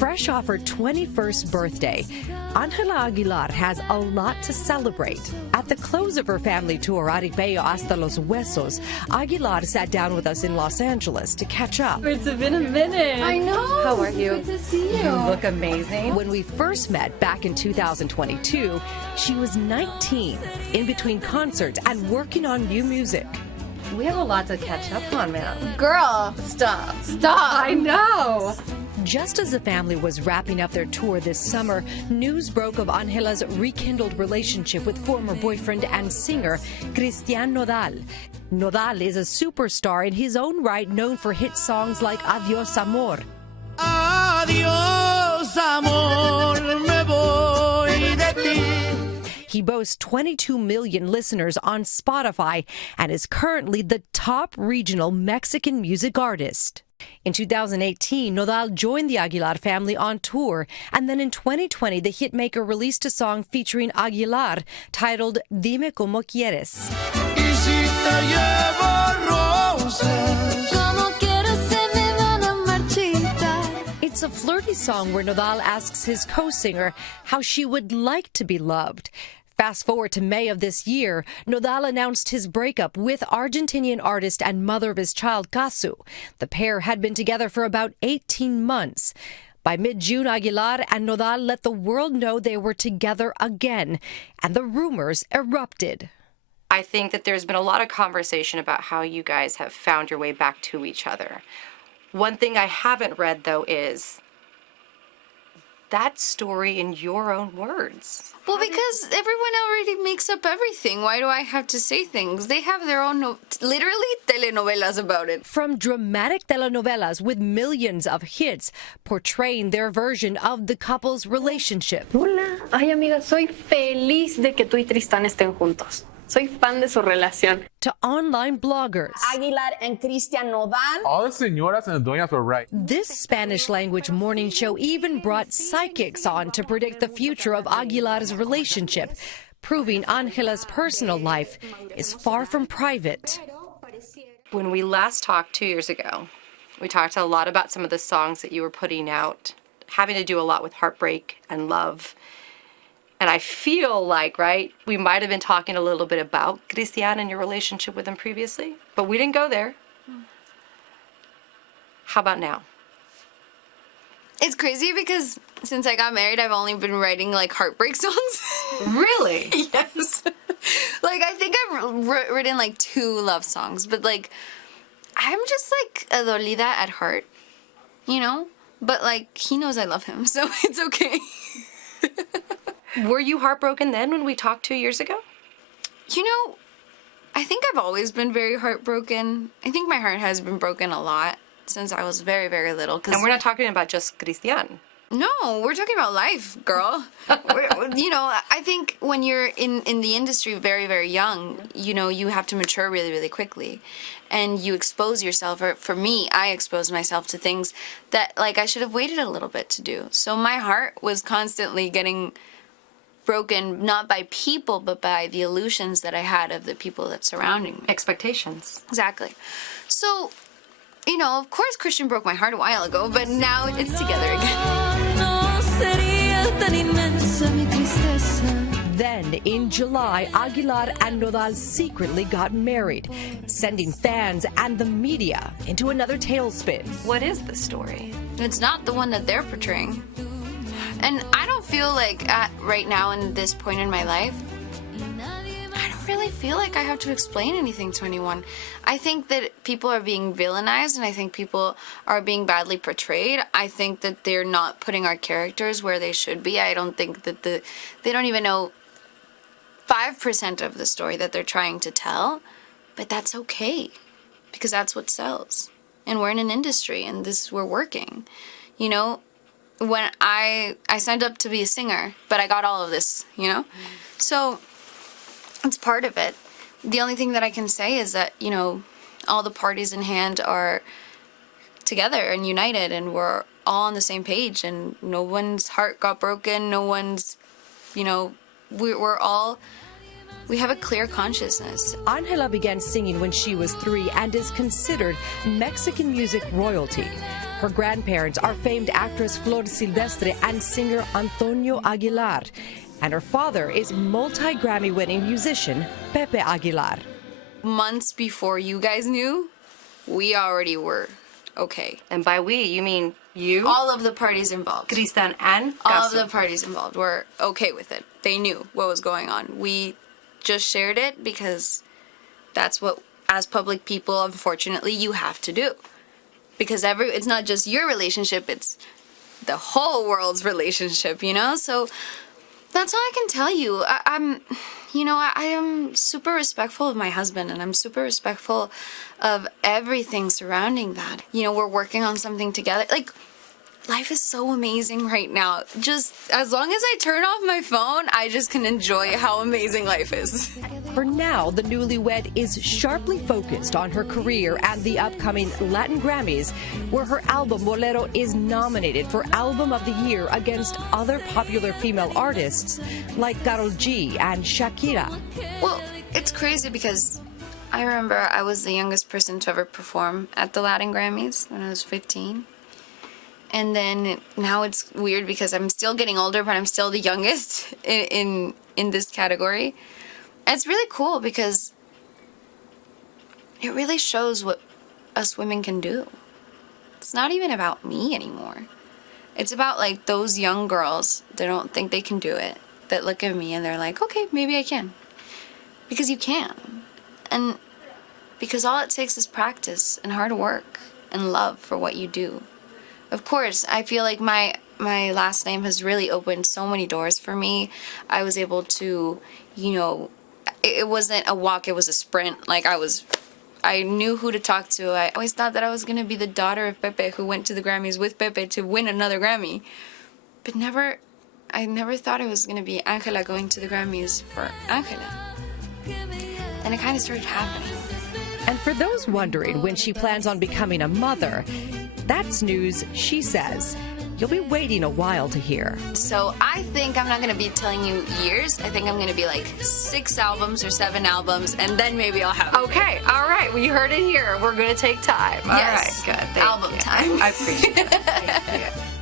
Fresh off her 21st birthday, Ángela Aguilar has a lot to celebrate. At the close of her family tour, Aripeo Hasta Los Huesos, Aguilar sat down with us in Los Angeles to catch up. It's been a minute. I know. How are you? Good to see you. You look amazing. When we first met back in 2022, she was 19, in between concerts and working on new music. We have a lot to catch up on, man. Girl, Stop. stop. I know. Just as the family was wrapping up their tour this summer, news broke of Ángela's rekindled relationship with former boyfriend and singer Christian Nodal. Nodal is a superstar in his own right, known for hit songs like Adiós Amor. Adiós, amor, me voy de ti. He boasts 22 million listeners on Spotify and is currently the top regional Mexican music artist. In 2018, Nodal joined the Aguilar family on tour, and then in 2020, the hitmaker released a song featuring Aguilar titled Dime Como Quieres. Y si te llevo rosas, como quiero se me van a marchitar. It's a flirty song where Nodal asks his co-singer how she would like to be loved. Fast forward to May of this year, Nodal announced his breakup with Argentinian artist and mother of his child, Casu. The pair had been together for about 18 months. By mid-June, Aguilar and Nodal let the world know they were together again, and the rumors erupted. I think that there's been a lot of conversation about how you guys have found your way back to each other. One thing I haven't read, though, is that story in your own words. Well, because everyone already makes up everything. Why do I have to say things? They have their own, literally, telenovelas about it. From dramatic telenovelas with millions of hits portraying their version of the couple's relationship. Hola. Ay, amiga, soy feliz de que tú y Tristán estén juntos. Soy fan de su relación. To online bloggers. Aguilar and Christian Nodal. All the señoras and dueñas were right. This Spanish-language morning show even brought psychics on to predict the future of Aguilar's relationship, proving Ángela's personal life is far from private. When we last talked 2 years ago, we talked a lot about some of the songs that you were putting out, having to do a lot with heartbreak and love. And I feel like, right, we might have been talking a little bit about Christian and your relationship with him previously, but we didn't go there. How about now? It's crazy because since I got married, I've only been writing, like, heartbreak songs. Really? Yes. Like, I think I've written, like, 2 love songs, but, like, I'm just, like, a dolida at heart, you know? But, like, he knows I love him, so it's okay. Were you heartbroken then when we talked 2 years ago? You know, I think I've always been very heartbroken. I think my heart has been broken a lot since I was very, very little. And we're not talking about just Christian. No, we're talking about life, girl. You know, I think when you're in the industry very, very young, you know, you have to mature really, really quickly. And you expose yourself, or for me, I exposed myself to things that, like, I should have waited a little bit to do. So my heart was constantly getting broken, not by people, but by the illusions that I had of the people that surrounding me. Expectations. Exactly. So, you know, of course Christian broke my heart a while ago, but now it's together again. Then, in July, Aguilar and Nodal secretly got married, sending fans and the media into another tailspin. What is the story? It's not the one that they're portraying. And I don't feel like right now in this point in my life, I don't really feel like I have to explain anything to anyone. I think that people are being villainized, and I think people are being badly portrayed. I think that they're not putting our characters where they should be. I don't think that they don't even know 5% of the story that they're trying to tell, but that's okay because that's what sells. And we're in an industry, and we're working, you know? When I signed up to be a singer, but I got all of this, you know? So it's part of it. The only thing that I can say is that, you know, all the parties in hand are together and united, and we're all on the same page, and no one's heart got broken. No one's, you know, we're all We have a clear consciousness. Ángela began singing when she was 3 and is considered Mexican music royalty. Her grandparents are famed actress Flor Silvestre and singer Antonio Aguilar. And her father is multi-Grammy winning musician Pepe Aguilar. Months before you guys knew, we already were okay. And by we, you mean you? All of the parties involved. Christian and All of Gaso. the parties involved were okay with it. They knew what was going on. We just shared it because that's what, as public people, unfortunately, you have to do. Because it's not just your relationship, it's the whole world's relationship, you know? So that's all I can tell you. I am super respectful of my husband, and I'm super respectful of everything surrounding that. You know, we're working on something together. Like, life is so amazing right now. Just as long as I turn off my phone, I just can enjoy how amazing life is. For now, the newlywed is sharply focused on her career and the upcoming Latin Grammys, where her album Bolero is nominated for Album of the Year against other popular female artists like Karol G and Shakira. Well, it's crazy because I remember I was the youngest person to ever perform at the Latin Grammys when I was 15. And then now it's weird because I'm still getting older, but I'm still the youngest in this category. And it's really cool because it really shows what us women can do. It's not even about me anymore. It's about like those young girls that don't think they can do it, that look at me and they're like, okay, maybe I can. Because you can. And because all it takes is practice and hard work and love for what you do. Of course, I feel like my last name has really opened so many doors for me. I was able to, it wasn't a walk, it was a sprint. Like I knew who to talk to. I always thought that I was going to be the daughter of Pepe who went to the Grammys with Pepe to win another Grammy. But I never thought it was going to be Ángela going to the Grammys for Ángela. And it kind of started happening. And for those wondering when she plans on becoming a mother, that's news she says you'll be waiting a while to hear. So I think I'm not going to be telling you years. I think I'm going to be like 6 albums or 7 albums, and then maybe I'll have Okay, all right. Well, you heard it here. We're going to take time. Yes. All right, good. Album time. I appreciate it. Thank you.